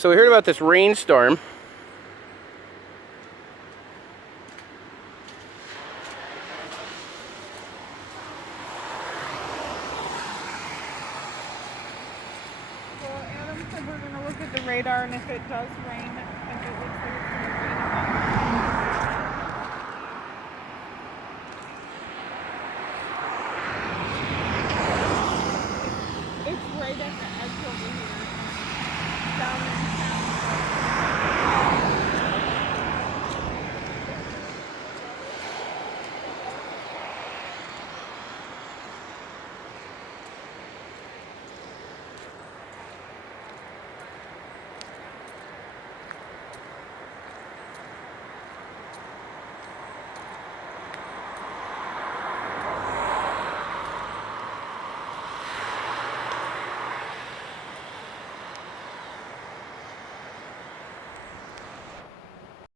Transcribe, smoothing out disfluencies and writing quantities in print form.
So we heard about this rainstorm. Well, Adam said we're going to look at the radar, and if it does rain, if it looks like it's going to rain about it's right at the edge over here, down in town.